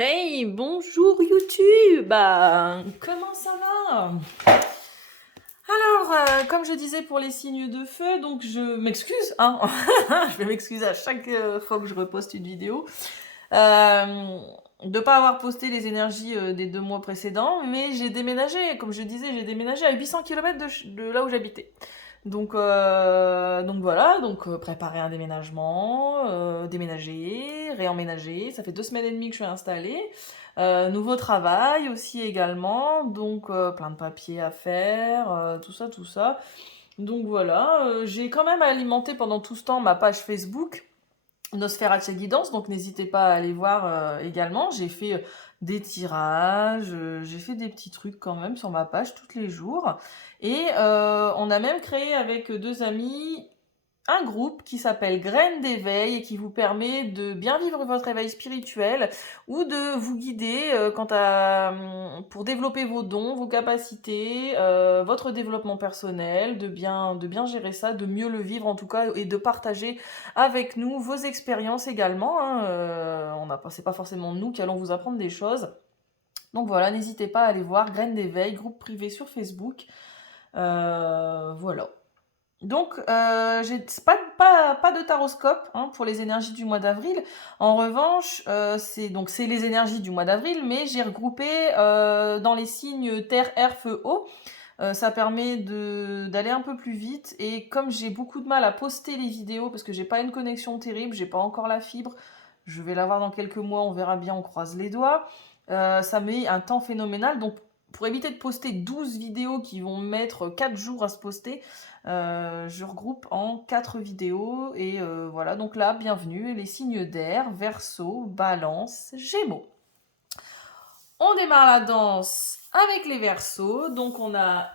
Hey, bonjour YouTube! Comment ça va? Alors, comme je disais pour les signes de feu, donc je m'excuse, hein. Je vais m'excuser à chaque fois que je reposte une vidéo. De pas avoir posté les énergies des 2 mois précédents, mais j'ai déménagé, comme je disais, j'ai déménagé à 800 km de là où j'habitais. Donc voilà, préparer un déménagement, déménager, réemménager. Ça fait 2 semaines et demie que je suis installée. Nouveau travail aussi également, donc plein de papiers à faire, tout ça, tout ça. Donc voilà, j'ai quand même alimenté pendant tout ce temps ma page Facebook. Nosferatu Guidance, donc n'hésitez pas à aller voir également. J'ai fait des tirages, j'ai fait des petits trucs quand même sur ma page tous les jours. Et on a même créé avec 2 amis un groupe qui s'appelle Graines d'éveil et qui vous permet de bien vivre votre éveil spirituel ou de vous guider pour développer vos dons, vos capacités, votre développement personnel, de bien gérer ça, de mieux le vivre en tout cas et de partager avec nous vos expériences également. Hein. C'est pas forcément nous qui allons vous apprendre des choses. Donc voilà, n'hésitez pas à aller voir Graines d'éveil, groupe privé sur Facebook. Voilà. Donc, j'ai pas de taroscope hein, pour les énergies du mois d'avril. En revanche, c'est les énergies du mois d'avril, mais j'ai regroupé dans les signes terre, air, feu, eau. Ça permet d'aller un peu plus vite. Et comme j'ai beaucoup de mal à poster les vidéos parce que j'ai pas une connexion terrible, j'ai pas encore la fibre, je vais l'avoir dans quelques mois, on verra bien, on croise les doigts. Ça met un temps phénoménal. Donc, pour éviter de poster 12 vidéos qui vont mettre 4 jours à se poster, je regroupe en 4 vidéos. Et voilà, donc là, bienvenue, les signes d'air, Verseau, Balance, Gémeaux. On démarre la danse avec les Verseaux. Donc on a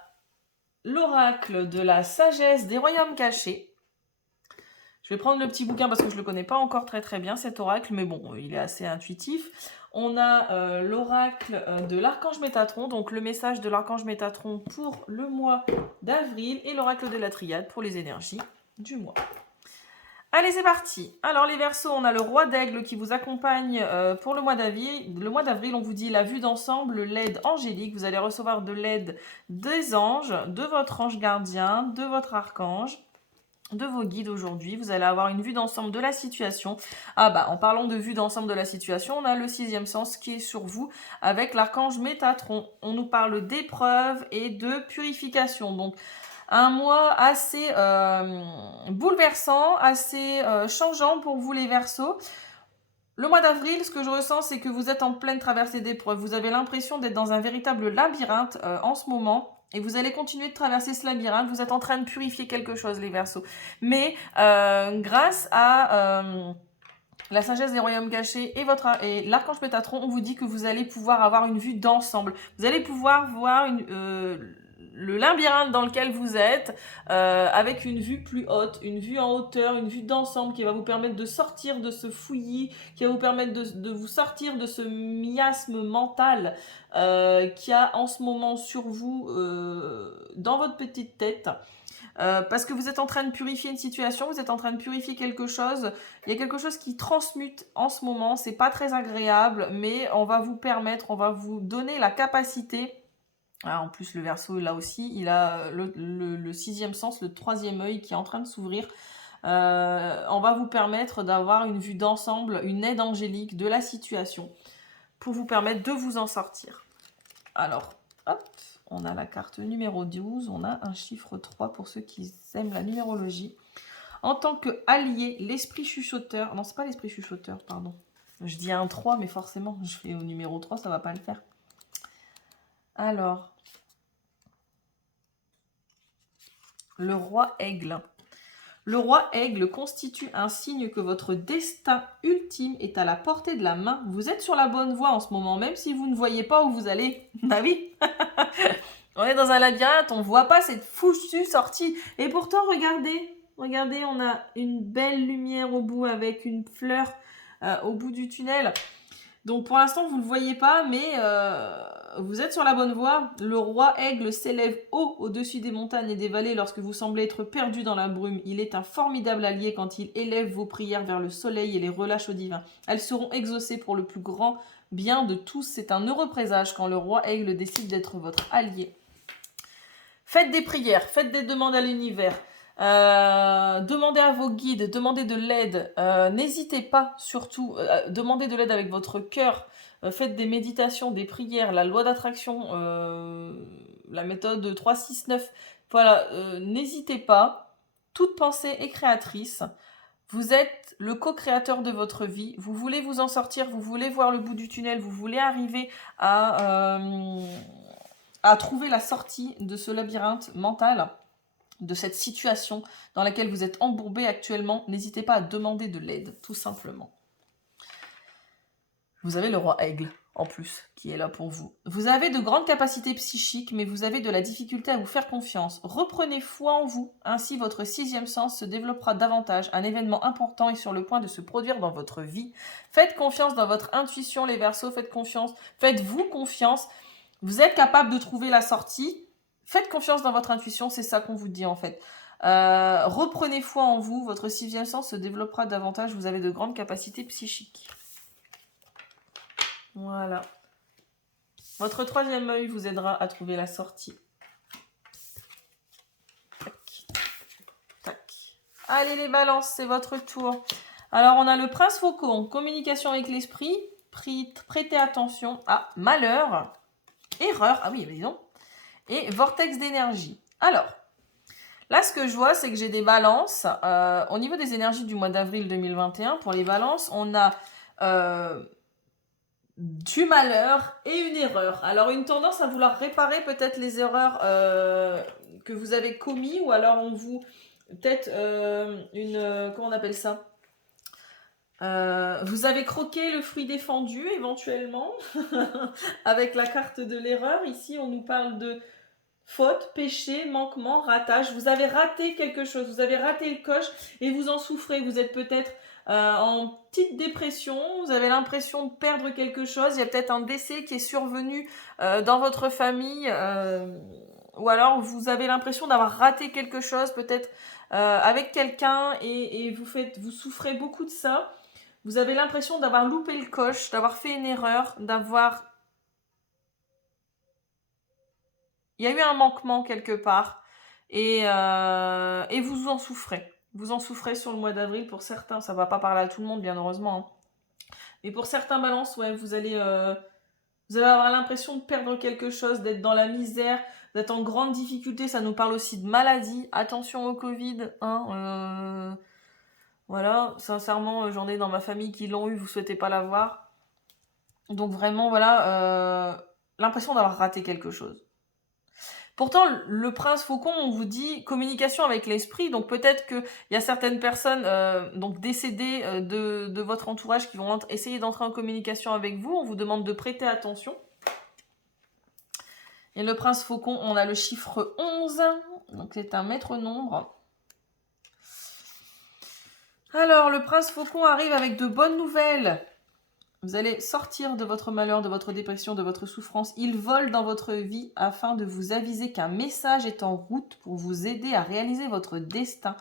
l'oracle de la sagesse des royaumes cachés. Je vais prendre le petit bouquin parce que je ne le connais pas encore très très bien cet oracle, mais bon, il est assez intuitif. On a l'oracle de l'archange Métatron, donc le message de l'archange Métatron pour le mois d'avril, et l'oracle de la triade pour les énergies du mois. Allez, c'est parti. Alors les Verseaux, on a le roi d'aigle qui vous accompagne pour le mois d'avril. Le mois d'avril, on vous dit la vue d'ensemble, l'aide angélique. Vous allez recevoir de l'aide des anges, de votre ange gardien, de votre archange, de vos guides aujourd'hui. Vous allez avoir une vue d'ensemble de la situation. En parlant de vue d'ensemble de la situation, on a le 6e sens qui est sur vous avec l'archange Métatron. On nous parle d'épreuves et de purification. Donc, un mois assez bouleversant, assez changeant pour vous les Verseaux. Le mois d'avril, ce que je ressens, c'est que vous êtes en pleine traversée d'épreuves. Vous avez l'impression d'être dans un véritable labyrinthe en ce moment. Et vous allez continuer de traverser ce labyrinthe. Vous êtes en train de purifier quelque chose, les Verseaux. Mais grâce à la sagesse des royaumes cachés et l'archange Métatron, on vous dit que vous allez pouvoir avoir une vue d'ensemble. Vous allez pouvoir voir le labyrinthe dans lequel vous êtes avec une vue plus haute, une vue en hauteur, une vue d'ensemble qui va vous permettre de sortir de ce fouillis, qui va vous permettre de vous sortir de ce miasme mental qu'il y a en ce moment sur vous dans votre petite tête. Parce que vous êtes en train de purifier une situation, vous êtes en train de purifier quelque chose. Il y a quelque chose qui transmute en ce moment. C'est pas très agréable, mais on va vous donner la capacité. Ah, en plus, le Verseau, là aussi, il a le 6e sens, le 3e œil qui est en train de s'ouvrir. On va vous permettre d'avoir une vue d'ensemble, une aide angélique de la situation pour vous permettre de vous en sortir. Alors, hop, on a la carte numéro 12, on a un chiffre 3 pour ceux qui aiment la numérologie. En tant qu'allié, l'esprit chuchoteur, non c'est pas l'esprit chuchoteur, pardon. Je dis un 3, mais forcément, je fais au numéro 3, ça va pas le faire. Alors, le roi aigle. Le roi aigle constitue un signe que votre destin ultime est à la portée de la main. Vous êtes sur la bonne voie en ce moment, même si vous ne voyez pas où vous allez. Bah oui. On est dans un labyrinthe, on ne voit pas cette foutue sortie. Et pourtant, regardez, on a une belle lumière au bout avec une fleur au bout du tunnel. Donc pour l'instant, vous ne le voyez pas, mais vous êtes sur la bonne voie. Le roi aigle s'élève haut au-dessus des montagnes et des vallées lorsque vous semblez être perdu dans la brume. Il est un formidable allié quand il élève vos prières vers le soleil et les relâche au divin. Elles seront exaucées pour le plus grand bien de tous. C'est un heureux présage quand le roi aigle décide d'être votre allié. Faites des prières, faites des demandes à l'univers. Demandez à vos guides, demandez de l'aide. N'hésitez pas, surtout, demandez de l'aide avec votre cœur. Faites des méditations, des prières, la loi d'attraction, la méthode 369. Voilà, n'hésitez pas. Toute pensée est créatrice. Vous êtes le co-créateur de votre vie. Vous voulez vous en sortir, vous voulez voir le bout du tunnel, vous voulez arriver à trouver la sortie de ce labyrinthe mental, de cette situation dans laquelle vous êtes embourbé actuellement. N'hésitez pas à demander de l'aide, tout simplement. Vous avez le roi aigle, en plus, qui est là pour vous. Vous avez de grandes capacités psychiques, mais vous avez de la difficulté à vous faire confiance. Reprenez foi en vous, ainsi votre 6e sens se développera davantage. Un événement important est sur le point de se produire dans votre vie. Faites confiance dans votre intuition, les Verseaux, faites-vous confiance. Vous êtes capable de trouver la sortie. Faites confiance dans votre intuition, c'est ça qu'on vous dit en fait. Reprenez foi en vous, votre 6e sens se développera davantage. Vous avez de grandes capacités psychiques. Voilà. Votre 3e œil vous aidera à trouver la sortie. Tac. Tac. Allez les balances, c'est votre tour. Alors on a le prince faucon, communication avec l'esprit, prêtez attention à malheur, erreur, ah oui, mais non, et vortex d'énergie. Alors, là ce que je vois, c'est que j'ai des balances. Au niveau des énergies du mois d'avril 2021, pour les balances, on a du malheur et une erreur. Alors une tendance à vouloir réparer peut-être les erreurs que vous avez commises, ou alors on vous... Peut-être comment on appelle ça, vous avez croqué le fruit défendu éventuellement avec la carte de l'erreur. Ici on nous parle de faute, péché, manquement, ratage. Vous avez raté quelque chose, vous avez raté le coche et vous en souffrez. Vous êtes peut-être en petite dépression, vous avez l'impression de perdre quelque chose. Il y a peut-être un décès qui est survenu dans votre famille, ou alors vous avez l'impression d'avoir raté quelque chose, peut-être avec quelqu'un, et vous souffrez beaucoup de ça. Vous avez l'impression d'avoir loupé le coche, d'avoir fait une erreur, il y a eu un manquement quelque part, et vous en souffrez. Vous en souffrez sur le mois d'avril pour certains. Ça ne va pas parler à tout le monde, bien heureusement. Hein. Mais pour certains balances, ouais, vous allez avoir l'impression de perdre quelque chose, d'être dans la misère, d'être en grande difficulté. Ça nous parle aussi de maladie. Attention au Covid. Hein, voilà, sincèrement, j'en ai dans ma famille qui l'ont eu, vous ne souhaitez pas l'avoir. Donc vraiment, voilà, l'impression d'avoir raté quelque chose. Pourtant, le prince faucon, on vous dit communication avec l'esprit, donc peut-être qu'il y a certaines personnes donc décédées de votre entourage qui vont essayer d'entrer en communication avec vous. On vous demande de prêter attention. Et le prince faucon, on a le chiffre 11, donc c'est un maître nombre. Alors, le prince faucon arrive avec de bonnes nouvelles. Vous allez sortir de votre malheur, de votre dépression, de votre souffrance. Il vole dans votre vie afin de vous aviser qu'un message est en route pour vous aider à réaliser votre destin.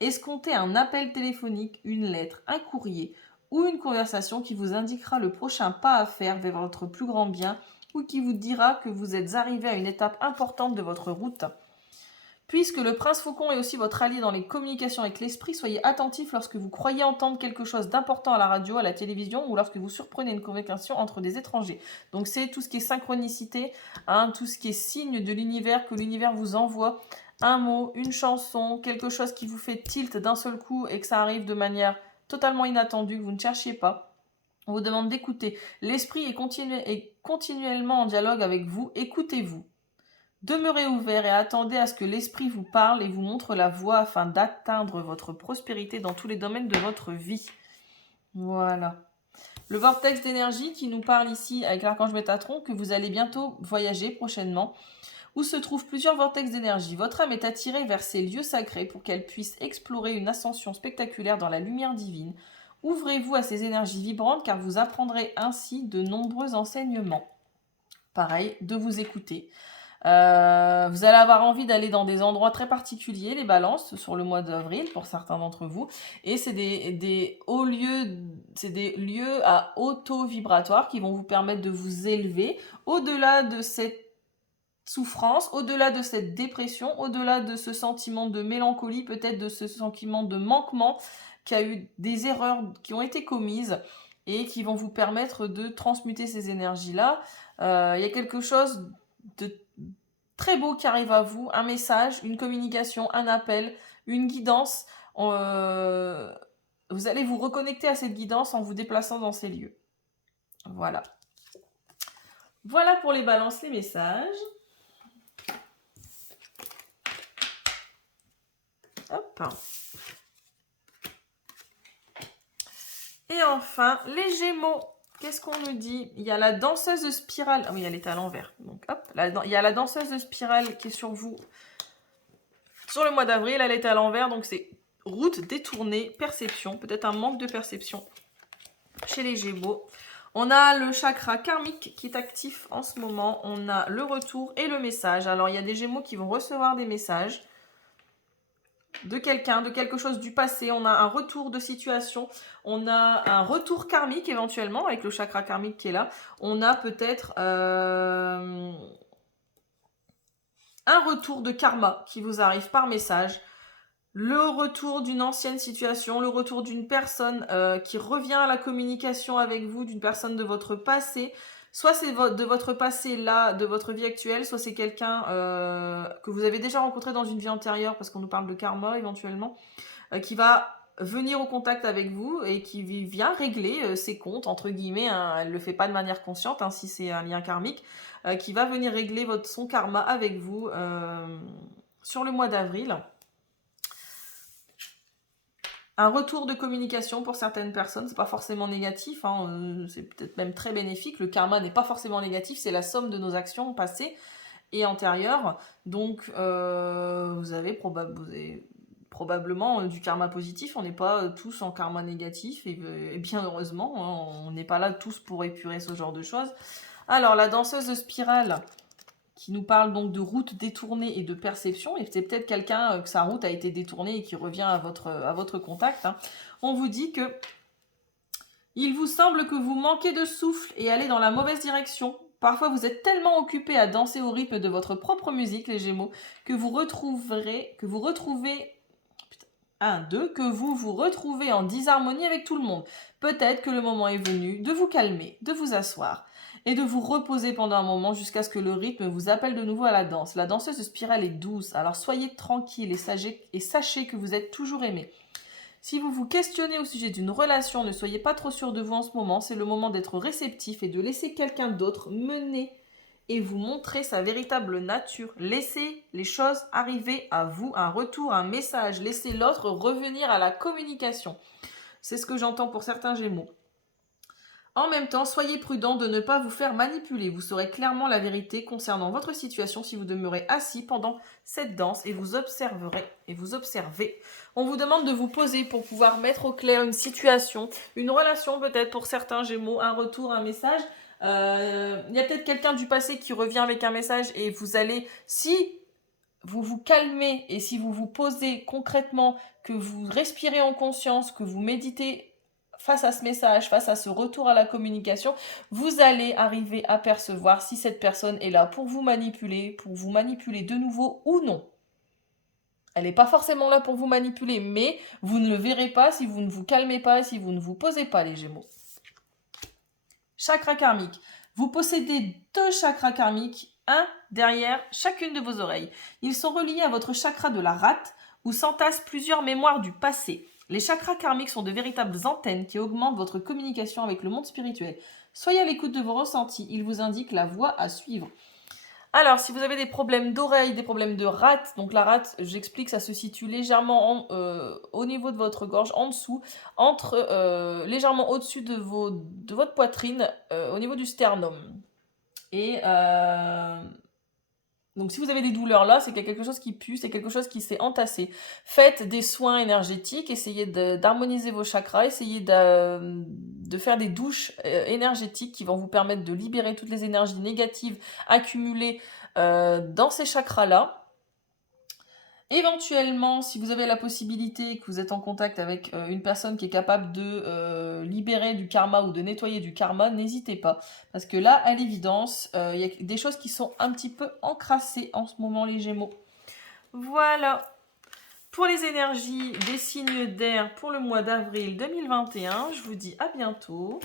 Escomptez un appel téléphonique, une lettre, un courrier ou une conversation qui vous indiquera le prochain pas à faire vers votre plus grand bien, ou qui vous dira que vous êtes arrivé à une étape importante de votre route. Puisque le prince faucon est aussi votre allié dans les communications avec l'esprit, soyez attentif lorsque vous croyez entendre quelque chose d'important à la radio, à la télévision, ou lorsque vous surprenez une communication entre des étrangers. Donc c'est tout ce qui est synchronicité, hein, tout ce qui est signe de l'univers, que l'univers vous envoie un mot, une chanson, quelque chose qui vous fait tilt d'un seul coup et que ça arrive de manière totalement inattendue, que vous ne cherchiez pas. On vous demande d'écouter. L'esprit est continuellement en dialogue avec vous. Écoutez-vous. Demeurez ouvert et attendez à ce que l'esprit vous parle et vous montre la voie afin d'atteindre votre prospérité dans tous les domaines de votre vie. Voilà. Le vortex d'énergie qui nous parle ici avec l'archange Métatron, que vous allez bientôt voyager prochainement, où se trouvent plusieurs vortex d'énergie. Votre âme est attirée vers ces lieux sacrés pour qu'elle puisse explorer une ascension spectaculaire dans la lumière divine. Ouvrez-vous à ces énergies vibrantes car vous apprendrez ainsi de nombreux enseignements. pareil, de vous écouter. Vous allez avoir envie d'aller dans des endroits très particuliers, les balances, sur le mois d'avril, pour certains d'entre vous. Et c'est des hauts lieux, c'est des lieux à haut taux vibratoire qui vont vous permettre de vous élever au-delà de cette souffrance, au-delà de cette dépression, au-delà de ce sentiment de mélancolie, peut-être de ce sentiment de manquement, qu'il y a eu des erreurs qui ont été commises et qui vont vous permettre de transmuter ces énergies-là. Il y a quelque chose de très beau qui arrive à vous, un message, une communication, un appel, une guidance. Vous allez vous reconnecter à cette guidance en vous déplaçant dans ces lieux. Voilà. Voilà pour les balances, les messages. Hop. Et enfin, les Gémeaux. Qu'est-ce qu'on nous dit? Il y a la danseuse de spirale. Ah oui, elle est à l'envers. Donc, hop, il y a la danseuse de spirale qui est sur vous. Sur le mois d'avril, elle est à l'envers. Donc, c'est route détournée, perception. Peut-être un manque de perception chez les Gémeaux. On a le chakra karmique qui est actif en ce moment. On a le retour et le message. Alors, il y a des Gémeaux qui vont recevoir des messages de quelqu'un, de quelque chose du passé. On a un retour de situation. On a un retour karmique éventuellement avec le chakra karmique qui est là. On a peut-être un retour de karma qui vous arrive par message. Le retour d'une ancienne situation, le retour d'une personne qui revient à la communication avec vous, d'une personne de votre passé. Soit c'est de votre passé là, de votre vie actuelle, soit c'est quelqu'un que vous avez déjà rencontré dans une vie antérieure, parce qu'on nous parle de karma éventuellement, qui va venir au contact avec vous et qui vient régler ses comptes, entre guillemets, hein, elle ne le fait pas de manière consciente, hein, si c'est un lien karmique, qui va venir régler son karma avec vous sur le mois d'avril. Un retour de communication pour certaines personnes, c'est pas forcément négatif, hein, c'est peut-être même très bénéfique. Le karma n'est pas forcément négatif, c'est la somme de nos actions passées et antérieures. Donc vous avez probablement du karma positif. On n'est pas tous en karma négatif et bien heureusement, hein, on n'est pas là tous pour épurer ce genre de choses. Alors la danseuse de spirale, qui nous parle donc de route détournée et de perception, et c'est peut-être quelqu'un que sa route a été détournée et qui revient à votre contact, hein. On vous dit que il vous semble que vous manquez de souffle et allez dans la mauvaise direction. Parfois, vous êtes tellement occupé à danser au rythme de votre propre musique, les Gémeaux, que vous retrouvez en disharmonie avec tout le monde. Peut-être que le moment est venu de vous calmer, de vous asseoir et de vous reposer pendant un moment jusqu'à ce que le rythme vous appelle de nouveau à la danse. La danseuse de spirale est douce, alors soyez tranquille et sachez que vous êtes toujours aimé. Si vous vous questionnez au sujet d'une relation, ne soyez pas trop sûr de vous en ce moment, c'est le moment d'être réceptif et de laisser quelqu'un d'autre mener et vous montrer sa véritable nature. Laissez les choses arriver à vous, un retour, un message, laissez l'autre revenir à la communication. C'est ce que j'entends pour certains Gémeaux. En même temps, soyez prudent de ne pas vous faire manipuler. Vous saurez clairement la vérité concernant votre situation si vous demeurez assis pendant cette danse et vous observez. On vous demande de vous poser pour pouvoir mettre au clair une situation, une relation peut-être pour certains Gémeaux, un retour, un message. Il y a peut-être quelqu'un du passé qui revient avec un message et vous allez, si vous vous calmez et si vous vous posez concrètement, que vous respirez en conscience, que vous méditez face à ce message, face à ce retour à la communication, vous allez arriver à percevoir si cette personne est là pour vous manipuler de nouveau ou non. Elle n'est pas forcément là pour vous manipuler, mais vous ne le verrez pas si vous ne vous calmez pas, si vous ne vous posez pas, les Gémeaux. Chakra karmique. Vous possédez 2 chakras karmiques, un derrière chacune de vos oreilles. Ils sont reliés à votre chakra de la rate, où s'entassent plusieurs mémoires du passé. Les chakras karmiques sont de véritables antennes qui augmentent votre communication avec le monde spirituel. Soyez à l'écoute de vos ressentis, ils vous indiquent la voie à suivre. Alors, si vous avez des problèmes d'oreille, des problèmes de rate, donc la rate, j'explique, ça se situe légèrement au niveau de votre gorge, en dessous, légèrement au-dessus de votre poitrine, au niveau du sternum. Et Donc si vous avez des douleurs là, c'est qu'il y a quelque chose qui pue, c'est quelque chose qui s'est entassé. Faites des soins énergétiques, essayez d'harmoniser vos chakras, essayez de faire des douches énergétiques qui vont vous permettre de libérer toutes les énergies négatives accumulées dans ces chakras-là. Éventuellement, si vous avez la possibilité, que vous êtes en contact avec une personne qui est capable de libérer du karma ou de nettoyer du karma, n'hésitez pas. Parce que là, à l'évidence, il y a des choses qui sont un petit peu encrassées en ce moment, les Gémeaux. Voilà. Pour les énergies des signes d'air pour le mois d'avril 2021, je vous dis à bientôt.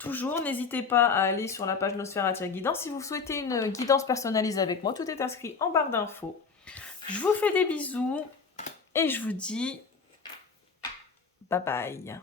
Toujours, n'hésitez pas à aller sur la page Nosferatu-Guidance. Si vous souhaitez une guidance personnalisée avec moi, tout est inscrit en barre d'infos. Je vous fais des bisous et je vous dis bye bye.